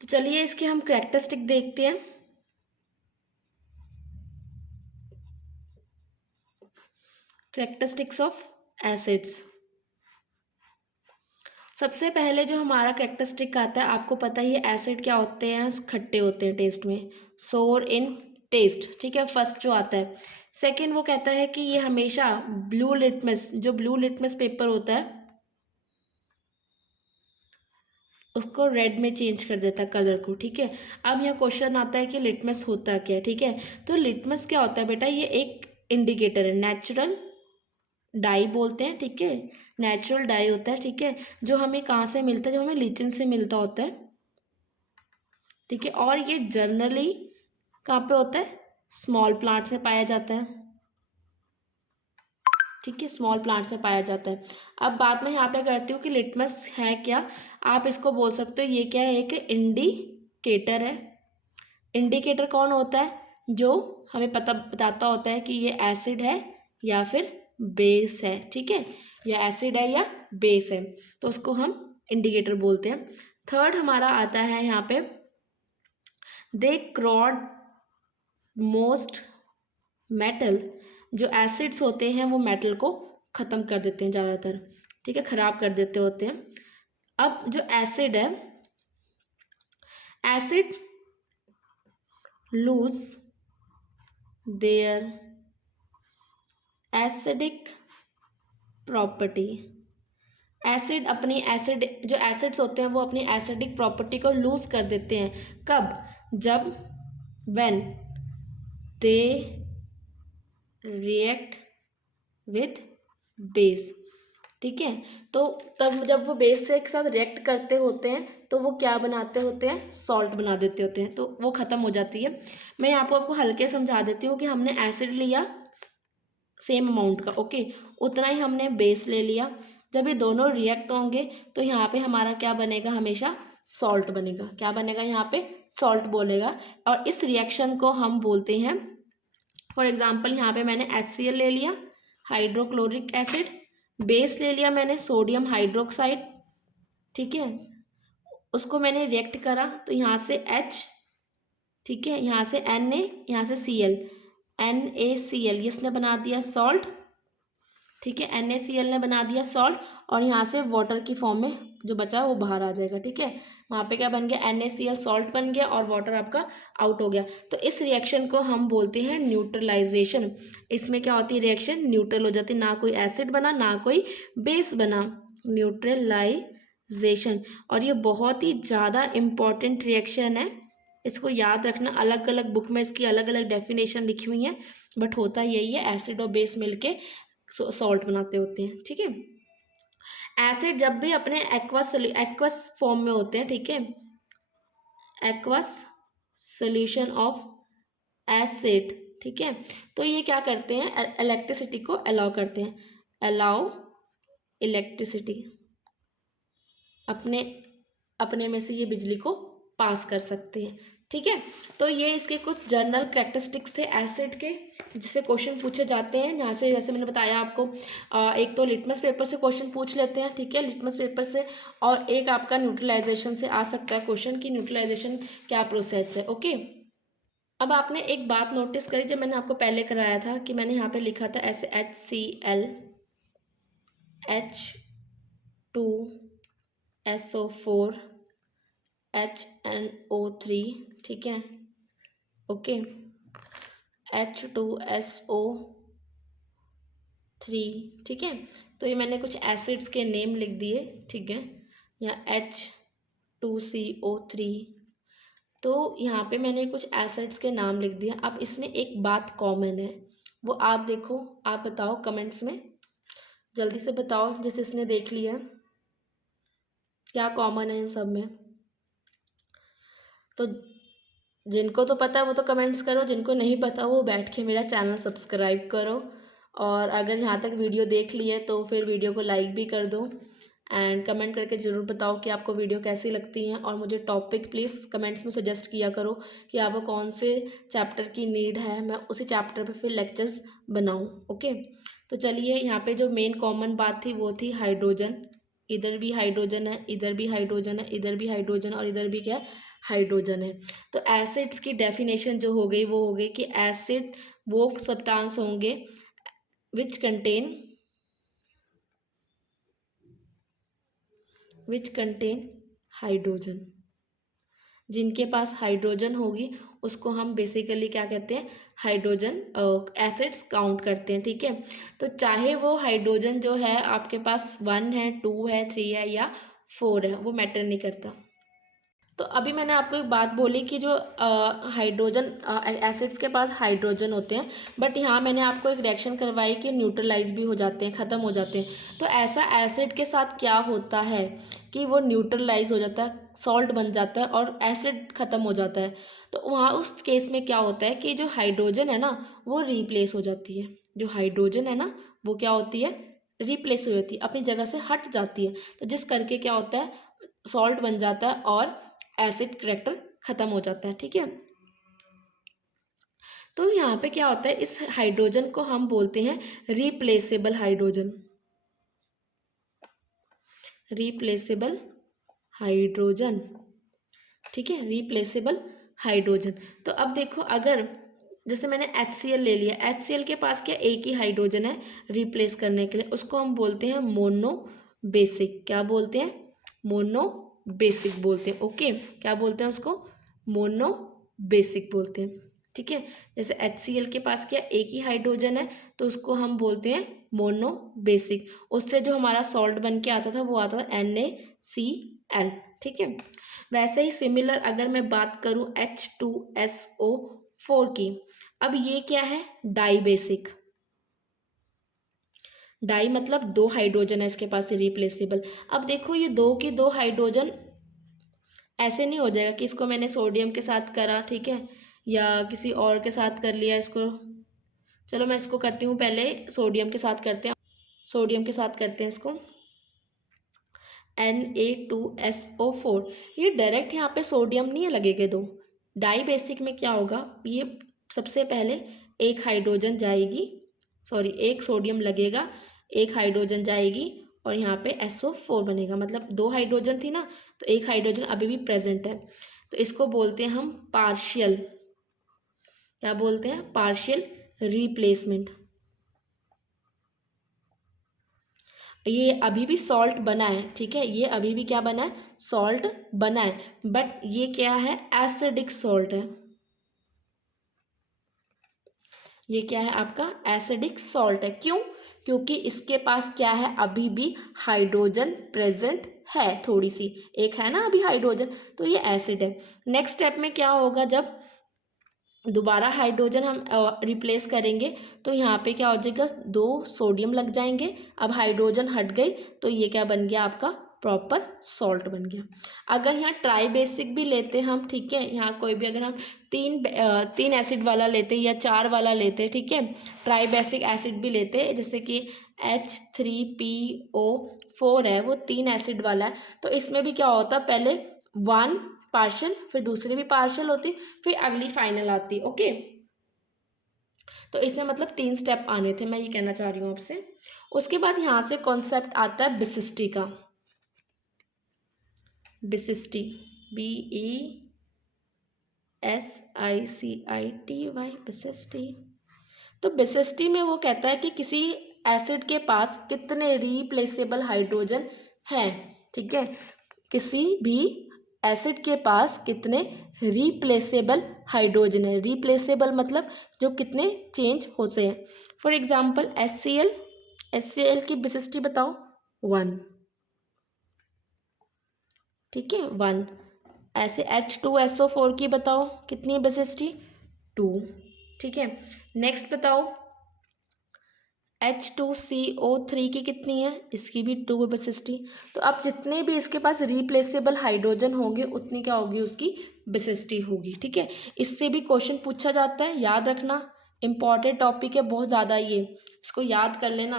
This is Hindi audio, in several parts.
तो चलिए इसके हम कैरेक्टरिस्टिक देखते हैं। Characteristics of acids. सबसे पहले जो हमारा कैरेक्टरिस्टिक आता है, आपको पता ही है एसिड क्या होते हैं, खट्टे होते हैं टेस्ट में, सोर इन टेस्ट, ठीक है, फर्स्ट जो आता है। सेकंड वो कहता है कि ये हमेशा ब्लू लिटमस, जो ब्लू लिटमस पेपर होता है उसको रेड में चेंज कर देता है कलर को, ठीक है। अब यहाँ क्वेश्चन आता है कि लिटमस होता क्या है, ठीक है। तो लिटमस क्या होता है बेटा, ये एक इंडिकेटर है, नेचुरल डाई बोलते हैं, ठीक है। नेचुरल डाई होता है, ठीक है, जो हमें कहाँ से मिलता है, जो हमें लीचिन से मिलता होता है, ठीक है। और ये जनरली कहाँ पे होता है, स्मॉल प्लांट से पाया जाता है, ठीक है, स्मॉल प्लांट से पाया जाता है। अब बात मैं यहाँ पे करती हूँ कि लिटमस है क्या। आप इसको बोल सकते हो ये क्या है, एक इंडिकेटर है। इंडिकेटर कौन होता है, जो हमें पता बताता होता है कि ये एसिड है या फिर बेस है, ठीक है, या एसिड है या बेस है, तो उसको हम इंडिकेटर बोलते हैं। थर्ड हमारा आता है यहाँ पे, दे क्रॉड मोस्ट मेटल, जो एसिड्स होते हैं वो मेटल को ख़त्म कर देते हैं ज़्यादातर, ठीक है, ख़राब कर देते होते हैं। अब जो एसिड है, acid lose their acidic property, acid अपनी एसिड, जो एसिड्स होते हैं वो अपनी एसिडिक प्रॉपर्टी को लूज कर देते हैं, कब, जब, when they react with base, ठीक है। तो तब जब वो बेस से एक साथ रिएक्ट करते होते हैं तो वो क्या बनाते होते हैं, सॉल्ट बना देते होते हैं, तो वो ख़त्म हो जाती है। मैं यहाँ पर आपको हल्के समझा देती हूँ कि हमने एसिड लिया सेम अमाउंट का, ओके, उतना ही हमने बेस ले लिया। जब ये दोनों रिएक्ट होंगे तो यहाँ पे हमारा क्या बनेगा, हमेशा सॉल्ट बनेगा। क्या बनेगा, यहाँ पे सॉल्ट बोलेगा। और इस रिएक्शन को हम बोलते हैं, फॉर एग्जाम्पल यहाँ पे मैंने HCl ले लिया, हाइड्रोक्लोरिक एसिड, बेस ले लिया मैंने सोडियम हाइड्रोक्साइड, ठीक है, उसको मैंने रिएक्ट करा तो यहाँ से H, ठीक है, यहाँ से Na, यहाँ से Cl, NaCl, इसने बना दिया सॉल्ट, ठीक है, NaCl ने बना दिया सॉल्ट, और यहाँ से वाटर की फॉर्म में जो बचा वो बाहर आ जाएगा, ठीक है। वहाँ पे क्या बन गया, NaCl सॉल्ट बन गया और वाटर आपका आउट हो गया। तो इस रिएक्शन को हम बोलते हैं न्यूट्रलाइजेशन। इसमें क्या होती है, रिएक्शन न्यूट्रल हो जाती है, ना कोई एसिड बना ना कोई बेस बना, न्यूट्रलाइजेशन। और ये बहुत ही ज़्यादा इम्पॉर्टेंट रिएक्शन है, इसको याद रखना। अलग अलग बुक में इसकी अलग अलग डेफिनेशन लिखी हुई है, बट होता यही है, एसिड और बेस मिलके सॉल्ट बनाते होते हैं, ठीक है। एसिड जब भी अपने एक्वस फॉर्म में होते हैं, ठीक है, एक्वस सोल्यूशन ऑफ एसिड, ठीक है, तो ये क्या करते हैं, इलेक्ट्रिसिटी को अलाउ करते हैं, अलाउ इलेक्ट्रिसिटी, अपने अपने में से ये बिजली को पास कर सकते हैं, ठीक है। तो ये इसके कुछ जनरल कैरेक्टरिस्टिक्स थे एसिड के, जिससे क्वेश्चन पूछे जाते हैं। यहाँ से जैसे मैंने बताया आपको, एक तो लिटमस पेपर से क्वेश्चन पूछ लेते हैं, ठीक है, लिटमस पेपर से, और एक आपका न्यूट्रलाइजेशन से आ सकता है क्वेश्चन कि न्यूट्रलाइजेशन क्या प्रोसेस है, ओके। अब आपने एक बात नोटिस करी, जब मैंने आपको पहले कराया था कि मैंने यहाँ पे लिखा था ऐसे HCl H2SO4 HNO3, ठीक है, ओके, H2SO3, ठीक है। तो ये मैंने कुछ एसिड्स के नेम लिख दिए, ठीक है, या H2CO3, तो यहाँ पे मैंने कुछ एसिड्स के नाम लिख दिया। अब इसमें एक बात कॉमन है, वो आप देखो, आप बताओ कमेंट्स में, जल्दी से बताओ जिस इसने देख लिया है, क्या कॉमन है इन सब में। तो जिनको तो पता है वो तो कमेंट्स करो, जिनको नहीं पता वो बैठ के मेरा चैनल सब्सक्राइब करो, और अगर यहाँ तक वीडियो देख ली है तो फिर वीडियो को लाइक भी कर दो, एंड कमेंट करके ज़रूर बताओ कि आपको वीडियो कैसी लगती हैं, और मुझे टॉपिक प्लीज़ कमेंट्स में सजेस्ट किया करो कि आपको कौन से चैप्टर की नीड है, मैं उसी चैप्टर पर फिर लेक्चर्स बनाऊँ, ओके। तो चलिए, यहाँ पे जो मेन कॉमन बात थी वो थी हाइड्रोजन, इधर भी हाइड्रोजन है, इधर भी हाइड्रोजन है, इधर भी हाइड्रोजन, और इधर भी क्या है, हाइड्रोजन है। तो एसिड्स की डेफिनेशन जो हो गई वो हो गई कि एसिड वो सब्सटेंस होंगे विच कंटेन हाइड्रोजन, जिनके पास हाइड्रोजन होगी उसको हम बेसिकली क्या कहते हैं, हाइड्रोजन एसिड्स काउंट करते हैं। ठीक है, तो चाहे वो हाइड्रोजन जो है आपके पास 1 है, 2 है, 3 है या 4 है, वो मैटर नहीं करता। तो अभी मैंने आपको एक बात बोली कि जो हाइड्रोजन एसिड्स के पास हाइड्रोजन होते हैं, बट यहाँ मैंने आपको एक रिएक्शन करवाई कि न्यूट्रलाइज भी हो जाते हैं, ख़त्म हो जाते हैं। तो ऐसा एसिड के साथ क्या होता है कि वो न्यूट्रलाइज हो जाता है, सॉल्ट बन जाता है और एसिड ख़त्म हो जाता है। तो वहाँ उस केस में क्या होता है कि जो हाइड्रोजन है ना वो रिप्लेस हो जाती है, जो हाइड्रोजन है ना वो क्या होती है, रिप्लेस हो जाती है, अपनी जगह से हट जाती है। तो जिस करके क्या होता है, सॉल्ट बन जाता है और एसिड करैक्टर खत्म हो जाता है। ठीक है, तो यहाँ पे क्या होता है, इस हाइड्रोजन को हम बोलते हैं रिप्लेसेबल हाइड्रोजन, रिप्लेसेबल हाइड्रोजन। ठीक है, रिप्लेसेबल हाइड्रोजन। तो अब देखो, अगर जैसे मैंने HCl ले लिया, HCl के पास क्या एक ही हाइड्रोजन है रिप्लेस करने के लिए, उसको हम बोलते हैं मोनो बेसिक। क्या बोलते हैं, मोनो बेसिक बोलते हैं। ओके, क्या बोलते हैं उसको, मोनो बेसिक बोलते हैं। ठीक है, जैसे HCl के पास क्या एक ही हाइड्रोजन है तो उसको हम बोलते हैं मोनो बेसिक। उससे जो हमारा सॉल्ट बन के आता था वो आता था NaCl। ठीक है, वैसे ही सिमिलर अगर मैं बात करूं H2SO4 की, अब ये क्या है, डाई बेसिक। डाई मतलब दो हाइड्रोजन है इसके पास रिप्लेसेबल। अब देखो ये दो की दो हाइड्रोजन ऐसे नहीं हो जाएगा कि इसको मैंने सोडियम के साथ करा, ठीक है, या किसी और के साथ कर लिया इसको। चलो मैं इसको करती हूँ, पहले सोडियम के साथ करते हैं, सोडियम के साथ करते हैं इसको, Na2SO4। ये डायरेक्ट यहाँ पे सोडियम नहीं लगेंगे दो। डाई बेसिक में क्या होगा, ये सबसे पहले एक हाइड्रोजन जाएगी, सॉरी एक सोडियम लगेगा, एक हाइड्रोजन जाएगी और यहाँ पे SO4 बनेगा, मतलब दो हाइड्रोजन थी ना तो एक हाइड्रोजन अभी भी प्रेजेंट है। तो इसको बोलते हैं हम पार्शियल, क्या बोलते हैं, पार्शियल रिप्लेसमेंट। ये अभी भी सॉल्ट बना है, ठीक है, ये अभी भी क्या बना है, सॉल्ट बना है, बट ये क्या है, एसिडिक सॉल्ट है। ये क्या है आपका, एसिडिक सॉल्ट है। क्यों, क्योंकि इसके पास क्या है, अभी भी हाइड्रोजन प्रेजेंट है, थोड़ी सी एक है ना अभी हाइड्रोजन, तो ये एसिड है। नेक्स्ट स्टेप में क्या होगा, जब दोबारा हाइड्रोजन हम रिप्लेस करेंगे तो यहाँ पे क्या हो जाएगा, दो सोडियम लग जाएंगे, अब हाइड्रोजन हट गई तो ये क्या बन गया आपका, प्रॉपर सॉल्ट बन गया। अगर यहाँ ट्राई बेसिक भी लेते हम, ठीक है, यहाँ कोई भी अगर हम तीन एसिड वाला लेते या 4 वाला लेते, ठीक है, ट्राई बेसिक एसिड भी लेते, जैसे कि H3PO4 है, वो 3 एसिड वाला है, तो इसमें भी क्या होता, पहले 1 पार्शियल, फिर दूसरी भी पार्शियल होती, फिर अगली फाइनल आती। ओके, तो इसमें मतलब 3 स्टेप आने थे, मैं ये कहना चाह रही हूँ आपसे। उसके बाद यहाँ से कॉन्सेप्ट आता है बिसिस्टी का, बिसिस्टी, BESICITY, बिसिस्टी। तो बिसिस्टी में वो कहता है कि किसी एसिड के पास कितने रिप्लेसेबल हाइड्रोजन हैं, ठीक है, किसी भी एसिड के पास कितने रिप्लेसेबल हाइड्रोजन है। रिप्लेसेबल मतलब जो कितने चेंज होते हैं। फॉर एग्जांपल HCl की बिसिस्टी बताओ, 1, ठीक है, 1। ऐसे H2SO4 की बताओ कितनी है बिसिस्टी, 2, ठीक है। नेक्स्ट बताओ H2CO3 की कितनी है, इसकी भी 2 है बिसिस्टी। तो अब जितने भी इसके पास रिप्लेसेबल हाइड्रोजन होंगे उतनी क्या होगी, उसकी बिसिस्टी होगी। ठीक है, इससे भी क्वेश्चन पूछा जाता है, याद रखना, इम्पॉर्टेंट टॉपिक है बहुत ज़्यादा, ये इसको याद कर लेना।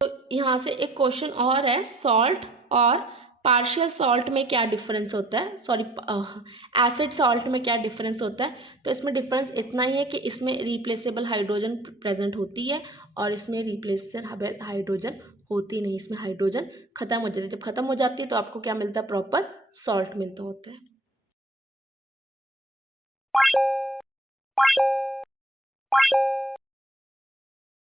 तो यहाँ से एक क्वेश्चन और है, सॉल्ट और पार्शियल सॉल्ट में क्या डिफरेंस होता है, सॉरी एसिड सॉल्ट में क्या डिफरेंस होता है। तो इसमें डिफरेंस इतना ही है कि इसमें रिप्लेसेबल हाइड्रोजन प्रेजेंट होती है और इसमें रिप्लेसेबल हाइड्रोजन होती नहीं, इसमें हाइड्रोजन खत्म हो जाती है। जब खत्म हो जाती है तो आपको क्या मिलता है, प्रॉपर सॉल्ट मिलता होता है।